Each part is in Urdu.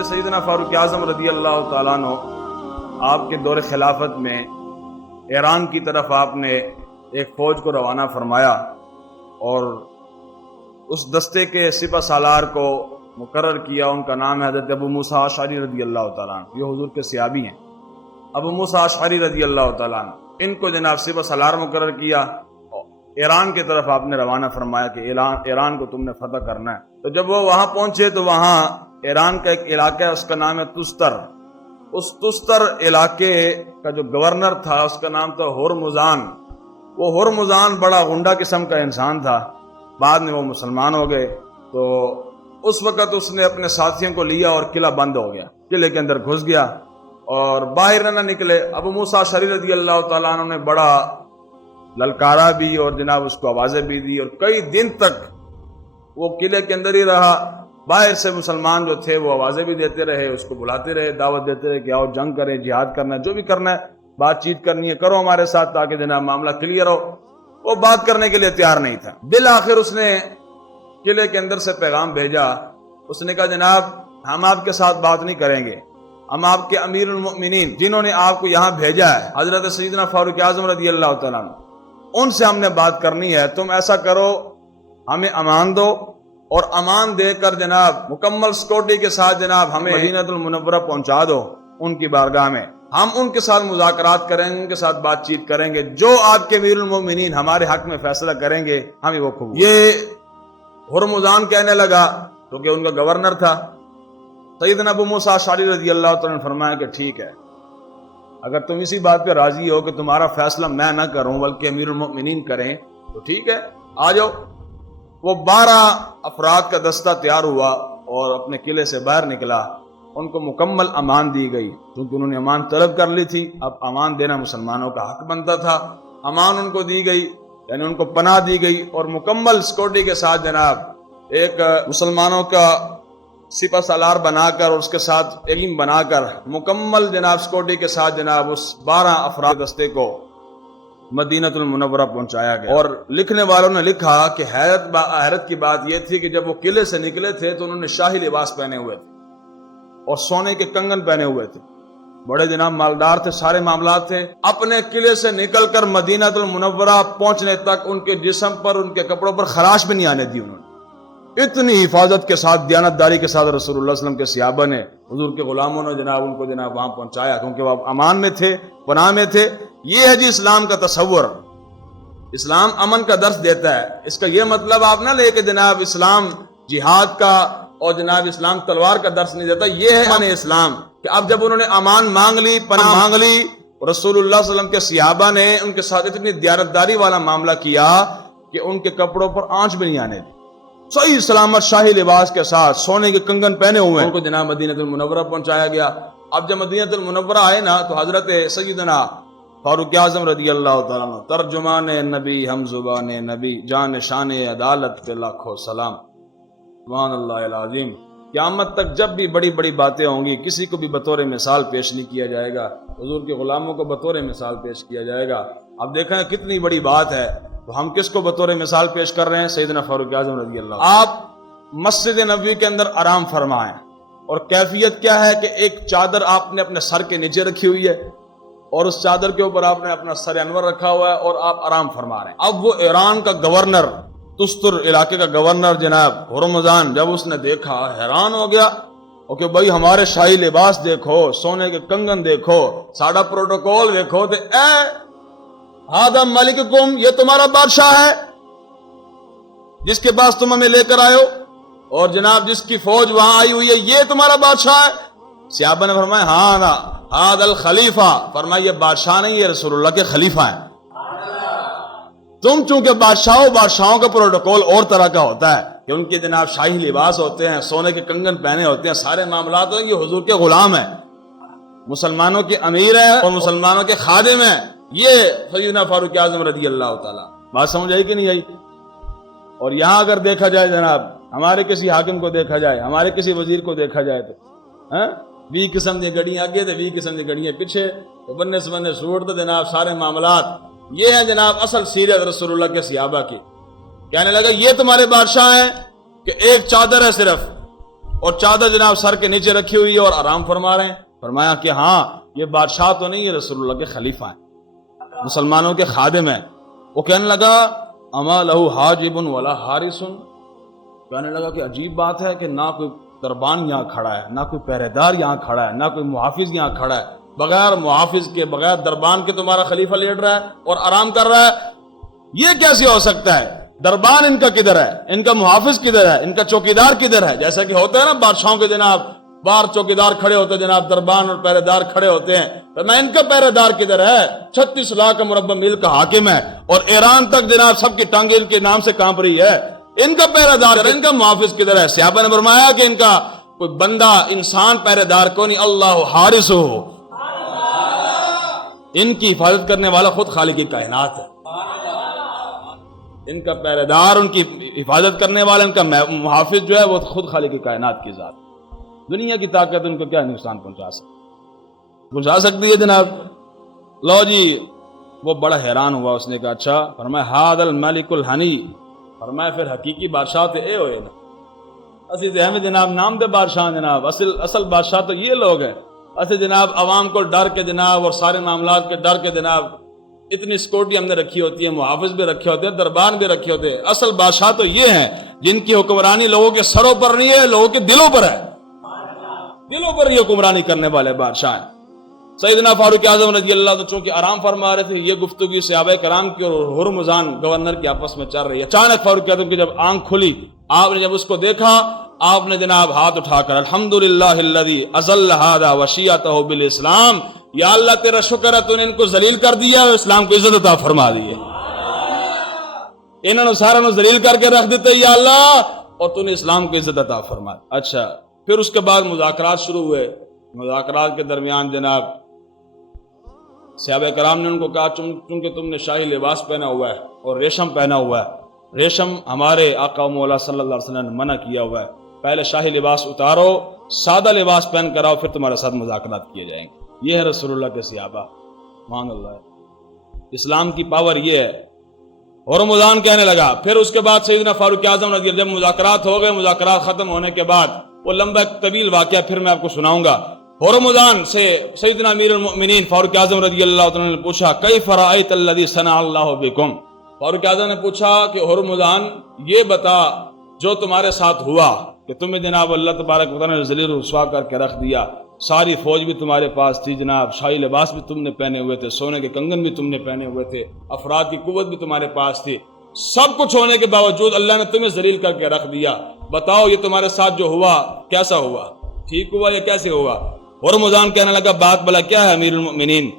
حضرت سیدنا فاروق اعظم رضی اللہ تعالیٰ عنہ آپ کے دور خلافت میں ایران کی طرف آپ نے ایک فوج کو روانہ فرمایا اور اس دستے کے سپہ سالار کو مقرر کیا. ان کا نام ہے حضرت ابو موسیٰ اشعری رضی اللہ تعالیٰ عنہ. یہ حضور کے صحابی ہیں ابو موسیٰ اشعری رضی اللہ تعالیٰ عنہ. ان کو جناب سپہ سالار مقرر کیا. ایران کی طرف آپ نے روانہ فرمایا کہ ایران کو تم نے فتح کرنا ہے. تو جب وہ وہاں پہنچے تو وہاں ایران کا ایک علاقہ ہے، اس کا نام ہے تستر. اس تستر علاقے کا جو گورنر تھا اس کا نام تھا ہرمزان. وہ ہرمزان بڑا غنڈہ قسم کا انسان تھا. بعد میں وہ مسلمان ہو گئے. تو اس وقت اس نے اپنے ساتھیوں کو لیا اور قلعہ بند ہو گیا، قلعے کے اندر گھس گیا اور باہر نہ نکلے. ابو موسیٰ اشعری رضی اللہ تعالیٰ عنہ نے بڑا للکارا بھی اور جناب اس کو آوازیں بھی دی اور کئی دن تک وہ قلعے کے اندر ہی رہا. باہر سے مسلمان جو تھے وہ آوازیں بھی دیتے رہے، اس کو بلاتے رہے، دعوت دیتے رہے کہ آؤ جنگ کریں، جہاد کرنا ہے، جو بھی کرنا ہے، بات چیت کرنی ہے کرو ہمارے ساتھ تاکہ جناب معاملہ کلیئر ہو. وہ بات کرنے کے لیے تیار نہیں تھا. بالآخر اس نے قلعے کے اندر سے پیغام بھیجا. اس نے کہا جناب ہم آپ کے ساتھ بات نہیں کریں گے، ہم آپ کے امیر المؤمنین جنہوں نے آپ کو یہاں بھیجا ہے حضرت سیدنا فاروق اعظم رضی اللہ تعالیٰ عنہ، ان سے ہم نے بات کرنی ہے. تم ایسا کرو ہمیں امان دو اور امان دے کر جناب مکمل سیکورٹی کے ساتھ جناب ہمیں مدینہ المنورہ پہنچا دو ان کی بارگاہ میں. ہم ان کے ساتھ مذاکرات کریں گے، ان کے ساتھ بات چیت کریں گے، جو آپ کے امیر المومنین ہمارے حق میں فیصلہ کریں گے ہمیں وہ قبول. یہ ہرمزان کہنے لگا کیونکہ ان کا گورنر تھا. سیدنا ابو موسیٰ اشعری رضی اللہ تعالیٰ نے فرمایا کہ ٹھیک ہے، اگر تم اسی بات پہ راضی ہو کہ تمہارا فیصلہ میں نہ کروں بلکہ امیر المؤمنین کریں تو ٹھیک ہے آ جاؤ. وہ 12 افراد کا دستہ تیار ہوا اور اپنے قلعے سے باہر نکلا. ان کو مکمل امان دی گئی کیونکہ انہوں نے امان طلب کر لی تھی. اب امان دینا مسلمانوں کا حق بنتا تھا. امان ان کو دی گئی، یعنی ان کو پناہ دی گئی اور مکمل سیکورٹی کے ساتھ جناب ایک مسلمانوں کا سپہ سالار بنا کر اور اس کے ساتھ ٹیم بنا کر مکمل جناب سیکورٹی کے ساتھ جناب اس 12 افراد دستے کو مدینہ المنورہ پہنچایا گیا. اور لکھنے والوں نے لکھا کہ حیرت کی بات یہ تھی کہ جب وہ قلعے سے نکلے تھے تو انہوں نے شاہی لباس پہنے ہوئے تھے اور سونے کے کنگن پہنے ہوئے تھے. بڑے جناب مالدار تھے، سارے معاملات تھے. اپنے قلعے سے نکل کر مدینہ المنورہ پہنچنے تک ان کے جسم پر ان کے کپڑوں پر خراش بھی نہیں آنے دی. انہوں نے اتنی حفاظت کے ساتھ دیانتداری کے ساتھ رسول اللہ صلی اللہ علیہ وسلم کے صحابہ نے، حضور کے غلاموں نے جناب ان کو جناب وہاں پہنچایا کیونکہ وہ امان میں تھے، پناہ میں تھے. یہ ہے جی اسلام کا تصور. اسلام امن کا درس دیتا ہے. اس کا یہ مطلب آپ نہ لے کہ جناب اسلام جہاد کا اور جناب اسلام تلوار کا درس نہیں دیتا. یہ ہے امان اسلام کہ اب جب انہوں نے امان مانگ لی، پناہ مانگ لی، رسول اللہ صلی اللہ علیہ وسلم کے صحابہ نے ان کے ساتھ اتنی دیانتداری والا معاملہ کیا کہ ان کے کپڑوں پر آنچ بھی نہیں آنے دی. صحیح سلامت شاہی لباس کے ساتھ سونے کے کنگن پہنے ہوئے ان کو جناب مدینہ المنورہ پہنچایا گیا. اب جب مدینہ المنورہ آئے نا تو حضرت سیدنا فاروق اعظم رضی اللہ تعالیٰ عنہ، ترجمان نبی ہم زبان نبی، جان شان عدالت کے لاکھوں سلام، سبحان اللہ العظیم. قیامت تک جب بھی بڑی بڑی باتیں ہوں گی کسی کو بھی بطور مثال پیش نہیں کیا جائے گا، حضور کے غلاموں کو بطور مثال پیش کیا جائے گا. اب دیکھیں کتنی بڑی بات ہے. تو ہم کس کو بطور مثال پیش کر رہے ہیں؟ سیدنا فاروق اعظم رضی اللہ. آپ مسجد نبوی کے اندر آرام فرمائیں اور کیفیت کیا ہے کہ ایک چادر آپ نے اپنے سر کے نیچے رکھی ہوئی ہے اور اس چادر کے اوپر آپ نے اپنا سر انور رکھا ہوا ہے اور آپ آرام فرما رہے ہیں. اب وہ ایران کا گورنر، تستر علاقے کا گورنر جناب ہرمزان، جب اس نے دیکھا حیران ہو گیا کہ بھائی ہمارے شاہی لباس دیکھو، سونے کے کنگن دیکھو، ساڑا پروٹوکول دیکھو. تو اے ہذا ملککم، یہ تمہارا بادشاہ ہے جس کے پاس تم ہمیں لے کر آئے ہو اور جناب جس کی فوج وہاں آئی ہوئی ہے یہ تمہارا بادشاہ ہے؟ صحابہ نے فرمایا ہاں نا ہذا الخلیفہ. فرمایا یہ بادشاہ نہیں، یہ رسول اللہ کے خلیفہ ہیں. تم چونکہ بادشاہوں کا پروٹوکول اور طرح کا ہوتا ہے کہ ان کے جناب شاہی لباس ہوتے ہیں، سونے کے کنگن پہنے ہوتے ہیں، سارے معاملات ہیں. یہ حضور کے غلام ہیں، مسلمانوں کے امیر ہیں اور مسلمانوں کے خادم ہیں. یہ سیدنا فاروق اعظم رضی اللہ تعالیٰ. بات سمجھ آئی کہ نہیں آئی؟ اور یہاں اگر دیکھا جائے جناب ہمارے کسی حاکم کو دیکھا جائے، ہمارے کسی وزیر کو دیکھا جائے تو 20 قسم کی گڑیاں آگے تو 20 قسم کی گڑیاں پیچھے، تو بننے سے بننے سوٹ تو جناب سارے معاملات. یہ ہے جناب اصل سیرت رسول اللہ کے صحابہ کی. کہنے لگا یہ تمہارے بادشاہ ہیں کہ ایک چادر ہے صرف، اور چادر جناب سر کے نیچے رکھی ہوئی ہے اور آرام فرما رہے ہیں. فرمایا کہ ہاں یہ بادشاہ تو نہیں، یہ رسول اللہ کے خلیفہ ہیں، مسلمانوں کے خادم ہیں. وہ کہنے لگا اما لہو حاجب ولا حارس، کہنے لگا کہ عجیب بات ہے کہ نہ کوئی دربان یہاں کھڑا ہے، نہ کوئی پہرے دار یہاں کھڑا ہے، نہ کوئی محافظ یہاں کھڑا ہے. بغیر محافظ کے، بغیر دربان کے تمہارا خلیفہ لیٹ رہا ہے اور آرام کر رہا ہے. یہ کیسے ہو سکتا ہے؟ دربان ان کا کدھر ہے؟ ان کا محافظ کدھر ہے؟ ان کا چوکیدار کدھر ہے؟ جیسا کہ ہوتا ہے نا بادشاہوں کے جناب باہر چوکیدار کھڑے ہوتے ہیں، جناب دربان اور پہرے دار کھڑے ہوتے ہیں. میں ان کا پہرے دار کدھر ہے؟ 36 لاکھ کا مربع میل کا حاکم ہے اور ایران تک جناب سب کی ٹانگیں ان کے نام سے کانپ رہی ہے. ان کا پہرے دار، ان کا محافظ کدھر ہے؟ صحابہ نے فرمایا کہ ان کا کوئی بندہ انسان پہرے دار کو نہیں، اللہ حارس ہو، ان کی حفاظت کرنے والا خود خالق کی کائنات ہے. ان کا پہرے دار، ان کی حفاظت کرنے والا، ان کا محافظ جو ہے وہ خود خالق کی کائنات کی ذات. دنیا کی طاقت ان کو کیا نقصان پہنچا سکتی ہے جناب. لو جی وہ بڑا حیران ہوا، اس نے کہا اچھا. فرمایا ہاد الملک الحنی، فرمایا پھر حقیقی بادشاہ تو اے ہوئے نا، اسی احمد جناب نام دے بادشاہ جناب، اصل بادشاہ تو یہ لوگ ہیں. اصل جناب عوام کو ڈر کے جناب اور سارے معاملات کے ڈر کے جناب اتنی سیکورٹی ہم نے رکھی ہوتی ہے، محافظ بھی رکھے ہوتے ہیں، دربان بھی رکھے ہوتے ہیں. اصل بادشاہ تو یہ ہیں جن کی حکمرانی لوگوں کے سروں پر نہیں ہے، لوگوں کے دلوں پر ہے. دلوں پر یہ حکمرانی کرنے والے بادشاہ ہیں. سیدنا فاروق اعظم رضی اللہ عنہ چونکہ آرام فرما رہے تھے، یہ گفتگو صحابہ کرام کی اور ہرمزان گورنر کی آپس میں چل رہی ہے. اچانک فاروق اعظم کی جب آنکھ کھلی، آپ نے جب اس کو دیکھا، آپ نے جناب ہاتھ اٹھا کر الحمدللہ الذی اذل ھذا وشیعتہ بالاسلام، یا اللہ تیرا شکر ہے تو نے ان کو ذلیل کر دیا اور اسلام کو عزت عطا فرما دی ہے. انہوں نے سارا نو ذلیل کر کے رکھ دیتے یا اللہ، اور تو نے اسلام کو عزت عطا فرما. اچھا پھر اس کے بعد مذاکرات شروع ہوئے. مذاکرات کے درمیان جناب صحابہ کرام نے ان کو کہا چونکہ تم نے شاہی لباس پہنا ہوا ہے اور ریشم پہنا ہوا ہے، ریشم ہمارے آقا و مولا صلی اللہ علیہ وسلم نے منع کیا ہوا ہے، پہلے شاہی لباس اتارو، سادہ لباس پہن کر آؤ، پھر تمہارے ساتھ مذاکرات کیے جائیں گے. یہ ہے رسول اللہ کے صحابہ. مان اللہ، اسلام کی پاور یہ ہے. اور رمضان کہنے لگا. پھر اس کے بعد سیدنا فاروق اعظم رضی اللہ عنہ، جب مذاکرات ہو گئے، مذاکرات ختم ہونے کے بعد وہ لمبا طویل واقعہ پھر میں آپ کو سناؤں گا. ہرمزان سے سیدنا امیر المؤمنین فاروق اعظم رضی اللہ عنہ نے پوچھا کیف رأیت الذی صنع اللہ بکم. فاروق اعظم نے پوچھا کہ ہرمزان یہ بتا جو تمہارے ساتھ ہوا کہ تمہیں جناب اللہ تبارک و تعالی نے ذلیل و رسوا کر کے رکھ دیا، ساری فوج بھی تمہارے پاس تھی جناب، شاہی لباس بھی تم نے پہنے ہوئے تھے، سونے کے کنگن بھی تم نے پہنے ہوئے تھے، افراد کی قوت بھی تمہارے پاس تھی، سب کچھ ہونے کے باوجود اللہ نے تمہیں ذلیل کر کے رکھ دیا. بتاؤ یہ تمہارے ساتھ جو ہوا کیسا ہوا؟ ٹھیک ہوا یا کیسے ہوا؟ ہرمزان کہنے لگا بات بلا کیا ہے امیر المؤمنین،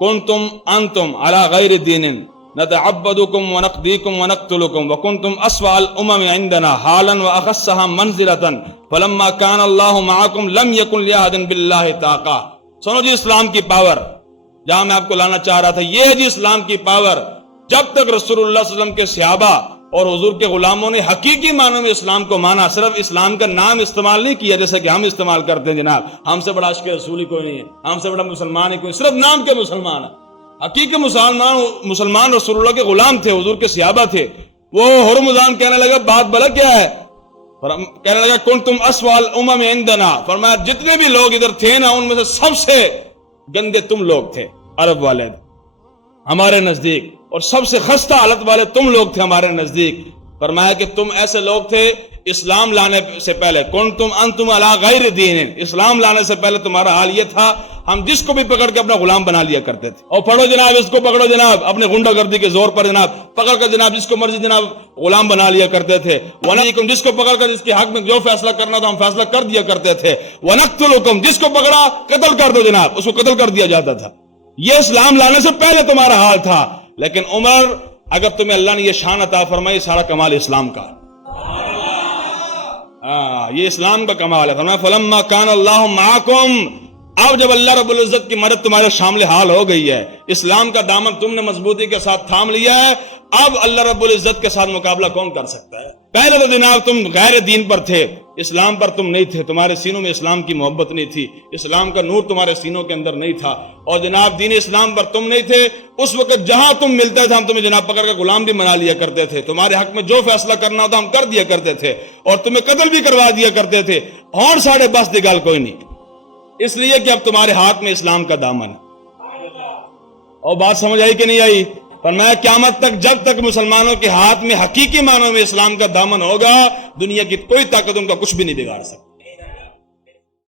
کنتم انتم علی غیر دین نتعبدکم ونقدیکم ونقتلکم وکنتم اسوأ الامم عندنا حالا واخصها منزلتا فلما کان اللہ معکم لم یکن لأحد باللہ طاقہ. سنو جی اسلام کی پاور، جہاں میں آپ کو لانا چاہ رہا تھا، یہ ہے جی اسلام کی پاور. جب تک رسول اللہ صلی اللہ علیہ وسلم کے صحابہ اور حضور کے غلاموں نے حقیقی معنوں میں اسلام کو مانا، صرف اسلام کا نام استعمال نہیں کیا جیسے کہ ہم استعمال کرتے ہیں جناب، ہم سے بڑا عاشق رسول ہی کوئی نہیں ہے، ہم سے بڑا مسلمان ہی کوئی، صرف نام کے مسلمان ہیں. حقیقی مسلمان رسول اللہ کے غلام تھے، حضور کے صحابہ تھے. وہ ہرمزان کہنے لگا بات بلا کیا ہے؟ کہنے لگا کنتم اسوأ الامم عندنا، فرمایا جتنے بھی لوگ ادھر تھے نا ان میں سے سب سے گندے تم لوگ تھے عرب والے ہمارے نزدیک، اور سب سے خستہ حالت والے تم لوگ تھے ہمارے نزدیک. فرمایا کہ تم ایسے لوگ تھے اسلام لانے سے پہلے، کنتم انتم علی غیر دین، اسلام لانے سے پہلے تمہارا حال یہ تھا ہم جس کو بھی پکڑ کے اپنا غلام بنا لیا کرتے تھے. اور پڑھو جناب اس کو پکڑو جناب، اپنے غنڈہ گردی کے زور پر جناب پکڑ کر جناب جس کو مرضی جناب غلام بنا لیا کرتے تھے. ونقتلکم، جس کو پکڑ کر جس کے حق میں جو فیصلہ کرنا تھا ہم فیصلہ کر دیا کرتے تھے. ونقتلکم، جس کو پکڑا قتل کر دو جناب، اس کو قتل کر دیا جاتا تھا. یہ اسلام لانے سے پہلے تمہارا حال تھا. لیکن عمر اگر تمہیں اللہ نے یہ شان عطا فرمائی، سارا کمال اسلام کا، یہ اسلام کا کمال ہے. فرمایا فلما کان اللہ معکم، اب جب اللہ رب العزت کی مدد تمہارے شامل حال ہو گئی ہے، اسلام کا دامن تم نے مضبوطی کے ساتھ تھام لیا ہے، اب اللہ رب العزت کے ساتھ مقابلہ کون کر سکتا ہے؟ پہلے تو جناب تم غیر دین پر تھے، اسلام پر تم نہیں تھے، تمہارے سینوں میں اسلام کی محبت نہیں تھی، اسلام کا نور تمہارے سینوں کے اندر نہیں تھا، اور جناب دین اسلام پر تم نہیں تھے. اس وقت جہاں تم ملتے تھے ہم تمہیں جناب پکڑ کر غلام بھی بنا لیا کرتے تھے، تمہارے حق میں جو فیصلہ کرنا ہوتا ہم کر دیا کرتے تھے، اور تمہیں قتل بھی کروا دیا کرتے تھے. اور ساڑھے بس دی گل کوئی نہیں، اس لیے کہ اب تمہارے ہاتھ میں اسلام کا دامن ہے۔ اور بات سمجھ آئی کہ نہیں آئی؟ فرمایا قیامت تک جب تک مسلمانوں کے ہاتھ میں حقیقی معنوں میں اسلام کا دامن ہوگا، دنیا کی کوئی طاقت ان کا کچھ بھی نہیں بگاڑ سکتی۔